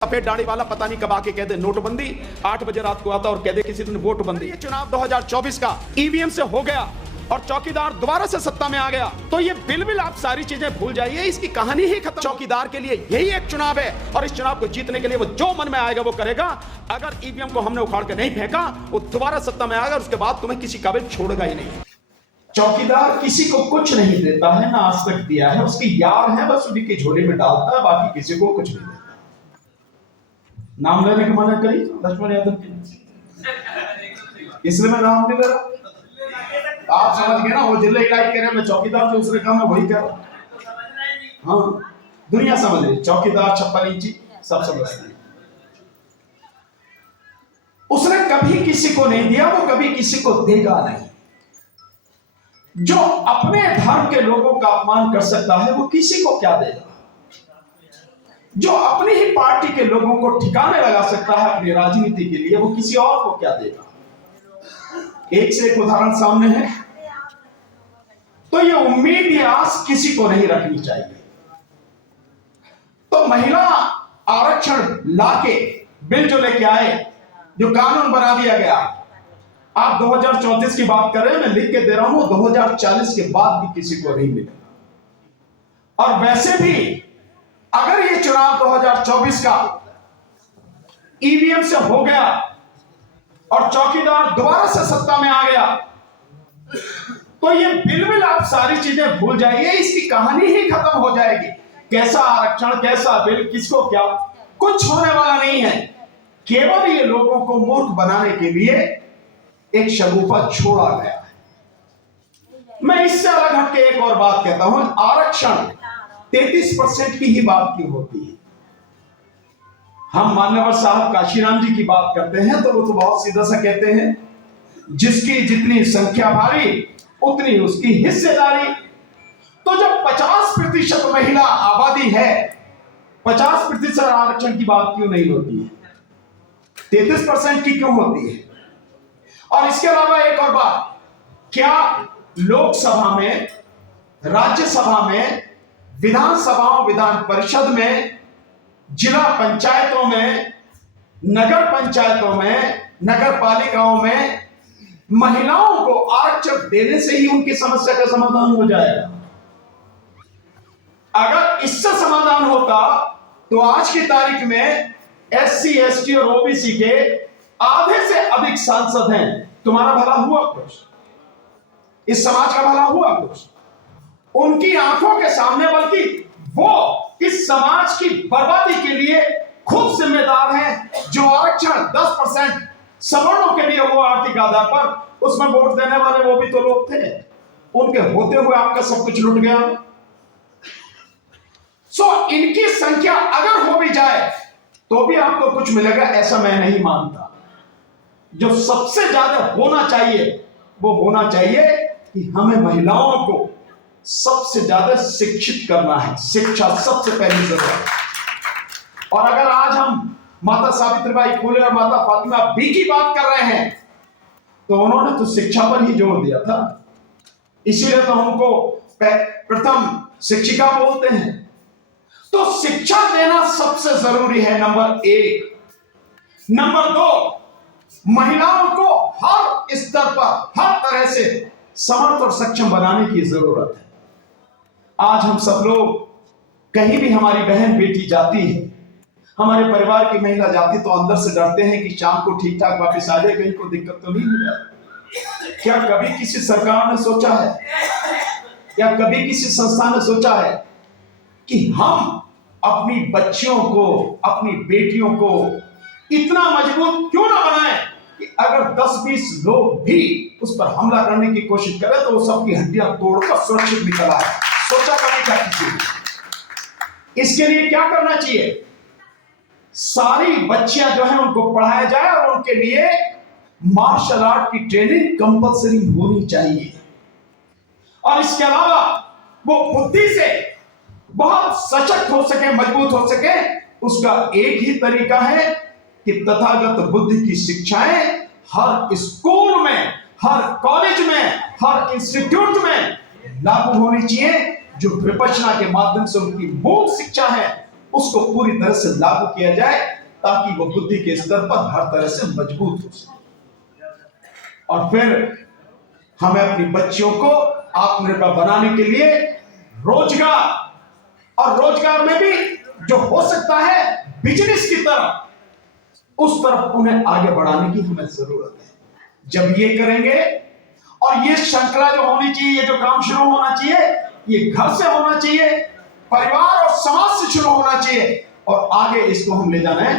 सफेद दाढ़ी वाला पता नहीं कब आके कह दे नोटबंदी, 8 बजे रात को आता और कह दे किसी दिन वोटबंदी। ये चुनाव 2024 का ईवीएम से हो गया और चौकीदार दोबारा से सत्ता में आ गया, तो ये बिल्कुल आप सारी चीजें भूल जाइए, इसकी कहानी ही खत्म। चौकीदार के लिए यही एक चुनाव है और इस चुनाव को जीतने के लिए वो जो मन में आएगा वो करेगा। अगर ईवीएम को हमने उखाड़ के नहीं फेंका, वो दोबारा सत्ता में आएगा और उसके बाद तुम्हें किसी काबिल छोड़ेगा ही नहीं। चौकीदार किसी को कुछ नहीं देता है, ना आज तक दिया है। उसके यार हैं, बस उन्हीं की झोली में डालता है, बाकी किसी को कुछ नहीं देता। नाम लेने की मना करी लक्ष्मण यादव की, इसलिए मैं नाम नहीं ले रहा। आप समझ गए ना, वो जिले इलाही कह रहे मैं चौकीदार जो दूसरे काम है वही कर रहा। हाँ, दुनिया समझ रही, चौकीदार 56 इंची सब समझते हैं। उसने कभी किसी को नहीं दिया, वो कभी किसी को देगा नहीं। जो अपने धर्म के लोगों का अपमान कर सकता है वो किसी को क्या देगा। जो अपनी ही पार्टी के लोगों को ठिकाने लगा सकता है अपनी राजनीति के लिए, वो किसी और को क्या देगा। एक से एक उदाहरण सामने है। तो ये उम्मीद या आस किसी को नहीं रखनी चाहिए। तो महिला आरक्षण लाके बिल जो लेके आए, जो कानून बना दिया गया, आप 2034 की बात कर रहे हैं, मैं लिख के दे रहा हूं 2040 के बाद भी किसी को नहीं मिलेगा। और वैसे भी अगर ये चुनाव 2024 का ईवीएम से हो गया और चौकीदार दोबारा से सत्ता में आ गया, तो ये बिल्कुल आप सारी चीजें भूल जाइए, इसकी कहानी ही खत्म हो जाएगी। कैसा आरक्षण, कैसा बिल, किसको क्या, कुछ होने वाला नहीं है। केवल ये लोगों को मूर्ख बनाने के लिए एक शगुफा छोड़ा गया है। मैं इससे अलग हटके एक और बात कहता हूं। आरक्षण 33% की ही बात क्यों होती है। हम मान्यवर साहब काशीराम जी की बात करते हैं तो वो तो बहुत सीधा सा कहते हैं, जिसकी जितनी संख्या भारी उतनी उसकी हिस्सेदारी। तो जब 50% महिला आबादी है, 50% आरक्षण की बात क्यों नहीं होती है, 33% की क्यों होती है। और इसके अलावा एक और बात, क्या लोकसभा में, राज्यसभा में, विधानसभाओं, विधान परिषद में, जिला पंचायतों में, नगर पंचायतों में, नगर पालिकाओं में महिलाओं को आरक्षण देने से ही उनकी समस्या का समाधान हो जाएगा। अगर इससे समाधान होता तो आज की तारीख में SC, ST और OBC के आधे से अधिक सांसद हैं। तुम्हारा भला हुआ कुछ, इस समाज का भला हुआ कुछ उनकी आंखों के सामने, बल्कि वो इस समाज की बर्बादी के लिए खुद जिम्मेदार हैं। जो आरक्षण 10% सवर्णों के लिए हुआ आर्थिक आधार पर, उसमें वोट देने वाले वो भी तो लोग थे। उनके होते हुए आपका सब कुछ लुट गया। इनकी संख्या अगर हो भी जाए तो भी आपको कुछ मिलेगा, ऐसा मैं नहीं मानता। जो सबसे ज्यादा होना चाहिए वो होना चाहिए कि हमें महिलाओं को सबसे ज्यादा शिक्षित करना है। शिक्षा सबसे पहली जरूरत। और अगर आज हम माता सावित्रीबाई फुले और माता फातिमा बी की बात कर रहे हैं, तो उन्होंने तो शिक्षा पर ही जोर दिया था। इसीलिए तो हमको प्रथम शिक्षिका बोलते हैं। तो शिक्षा देना सबसे जरूरी है, नंबर 1। नंबर 2, महिलाओं को हर स्तर पर, हर तरह से समर्थ और सक्षम बनाने की जरूरत है। आज हम सब लोग, कहीं भी हमारी बहन बेटी जाती है, हमारे परिवार की महिला जाती, तो अंदर से डरते हैं कि शाम को ठीक ठाक वापस आ जाए, कहीं को दिक्कत तो नहीं हो जाए। क्या कभी किसी सरकार ने सोचा है, क्या कभी किसी संस्था ने सोचा है कि हम अपनी बच्चियों को, अपनी बेटियों को इतना मजबूत क्यों ना बनाएं कि अगर 10-20 लोग भी उस पर हमला करने की कोशिश करें तो वो सबकी हड्डियां तोड़कर सुरक्षित निकल आए। सोचा कभी क्या कीजिए। इसके लिए क्या करना चाहिए, सारी बच्चियां जो हैं उनको पढ़ाया जाए और उनके लिए मार्शल आर्ट की ट्रेनिंग कंपलसरी होनी चाहिए। और इसके अलावा वो बुद्धि से बहुत सशक्त हो सके, मजबूत हो सके, उसका एक ही तरीका है कि तथागत बुद्धि की शिक्षाएं हर स्कूल में, हर कॉलेज में, हर इंस्टीट्यूट में लागू होनी चाहिए। जो विपश्यना के माध्यम से उनकी मूल शिक्षा है उसको पूरी तरह से लागू किया जाए ताकि वो बुद्धि के स्तर पर हर तरह से मजबूत हो सके। और फिर हमें अपनी बच्चियों को आत्मनिर्भर बनाने के लिए रोजगार, और रोजगार में भी जो हो सकता है बिजनेस की तरफ, उस तरफ उन्हें आगे बढ़ाने की हमें जरूरत है। जब ये करेंगे, और ये श्रृंखला जो होनी चाहिए, ये जो काम शुरू होना चाहिए, ये घर से होना चाहिए, परिवार और समाज से शुरू होना चाहिए, और आगे इसको हम ले जाना है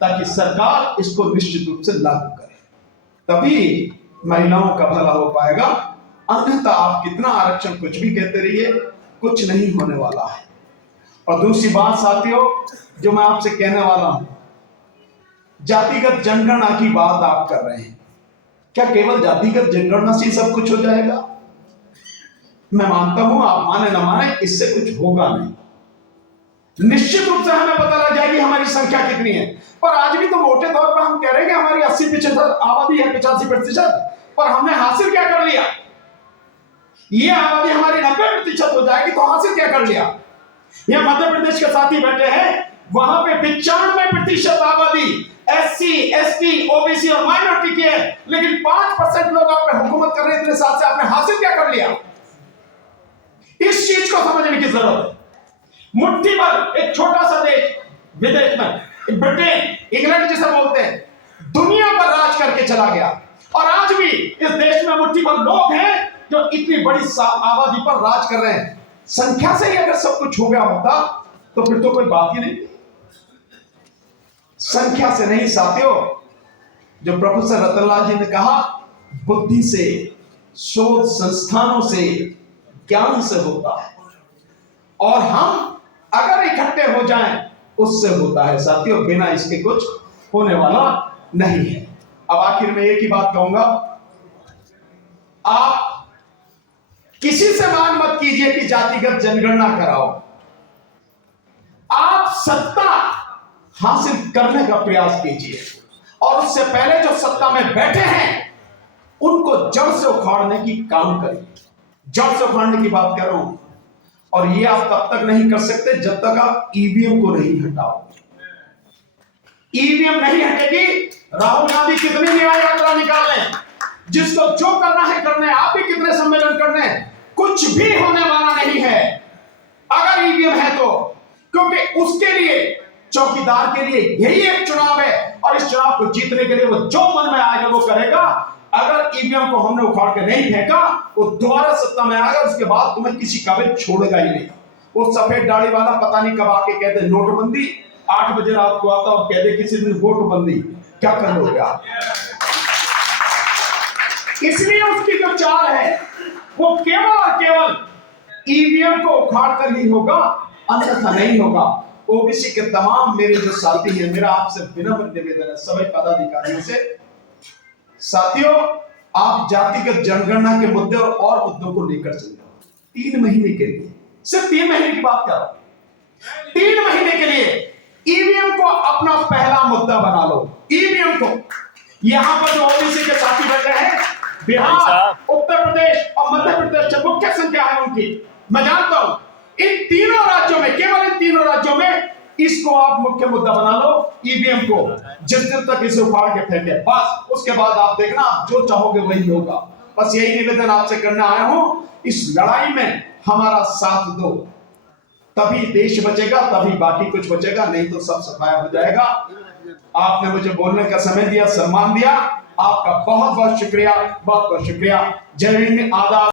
ताकि सरकार इसको निश्चित रूप से लागू करे, तभी महिलाओं का भला हो पाएगा। अन्यथा आप कितना आरक्षण कुछ भी कहते रहिए, कुछ नहीं होने वाला है। और दूसरी बात साथियों जो मैं आपसे कहने वाला हूं, जातिगत जनगणना की बात आप कर रहे हैं, क्या केवल जातिगत जनगणना से सब कुछ हो जाएगा? मैं मानता हूं, आप माने ना माने, इससे कुछ होगा नहीं। निश्चित रूप से हमें पता लग जाएगी हमारी संख्या कितनी है, पर आज भी तो मोटे तौर पर हम कह रहे हैं कि हमारी 80-85 आबादी है, 85%, पर हमने हासिल क्या कर लिया? ये आबादी हमारी 90% हो जाएगी तो हासिल क्या कर लिया? यहां मध्य प्रदेश के साथी बैठे हैं, वहां पे 95% आबादी SC, ST, OBC और माइनॉरिटी की है, लेकिन 5% लोग आप पे हुकूमत कर रहे हैं। इतने साल से आपने हासिल क्या कर लिया? इस चीज को समझने की जरूरत है। मुट्ठी भर एक छोटा सा देश विदेश में, ब्रिटेन, इंग्लैंड जिसे बोलते हैं, दुनिया पर राज करके चला गया, और आज भी इस देश में मुट्ठी भर लोग हैं जो इतनी बड़ी आबादी पर राज कर रहे हैं। संख्या से ही अगर सब कुछ हो गया होता तो फिर तो कोई बात ही नहीं। संख्या से नहीं साथियों, जो प्रोफेसर रतनलाल जी ने कहा, बुद्धि से, शोध संस्थानों से, ज्ञान से होता है, और हम अगर इकट्ठे हो जाएं उससे होता है साथियों, बिना इसके कुछ होने वाला नहीं है। अब आखिर में एक ही बात कहूंगा, आप किसी से मांग मत कीजिए कि जातिगत जनगणना कराओ। आप सत्ता हासिल करने का प्रयास कीजिए, और उससे पहले जो सत्ता में बैठे हैं उनको जड़ से उखाड़ने की काम करिए। जड़ से उखाड़ने की बात कर रहा हूं, और ये आप तब तक नहीं कर सकते जब तक आप ईवीएम को नहीं हटाओ। ईवीएम नहीं हटेगी, राहुल गांधी कितनी न्याय यात्रा निकालें, जिसको जो करना है करने, आप भी कितने सम्मेलन करने, कुछ भी होने वाला नहीं है अगर ईवीएम है तो, क्योंकि उसके लिए, चौकीदार के लिए यही एक चुनाव है, और इस चुनाव को जीतने के लिए वो जो मन में आएगा वो करेगा। अगर ईवीएम को हमने उखाड़ के नहीं फेंका, वो दोबारा सत्ता में आएगा, उसके बाद तुम्हें किसी काबिल छोड़ेगा ही नहीं। वो सफेद दाढ़ी वाला पता नहीं कब आके कहते नोटबंदी, 8 बजे रात को आता और कहते किसी दिन वोटबंदी, क्या कर लोगे आप? इसलिए उसकी जो चाल है वो केवल और केवल ईवीएम को उखाड़ कर ही होगा, अन्यथा नहीं होगा। ओबीसी के तमाम मेरे जो साथी हैं, मेरा आपसे विनम्र निवेदन है सभी पदाधिकारियों से, साथियों आप जातिगत जनगणना के मुद्दे और मुद्दों को लेकर चल जाओ। 3 महीने के लिए, सिर्फ 3 महीने की बात कर रहा हूं, 3 महीने के लिए ईवीएम को अपना पहला मुद्दा बना लो। ईवीएम को, यहां पर जो ओबीसी के साथी बैठे हैं, बिहार, उत्तर प्रदेश और मध्य प्रदेश से मुख्य संख्या है उनकी, मैं जानता हूं, इन तीनों राज्यों में, केवल इन तीनों राज्यों में इसको आप मुख्य मुद्दा बना लो, ईवीएम को। जिस दिन तक इसे उखाड़ के फेंके, बस उसके बाद आप देखना, आप जो चाहोगे वही होगा। बस यही निवेदन आपसे करने आया हूं, इस लड़ाई में हमारा साथ दो, तभी देश बचेगा, तभी बाकी कुछ बचेगा, नहीं तो सब सफाया हो जाएगा। आपने मुझे बोलने का समय दिया, सम्मान दिया, आपका बहुत बहुत शुक्रिया, बहुत बहुत शुक्रिया। जय हिंद, आदाब।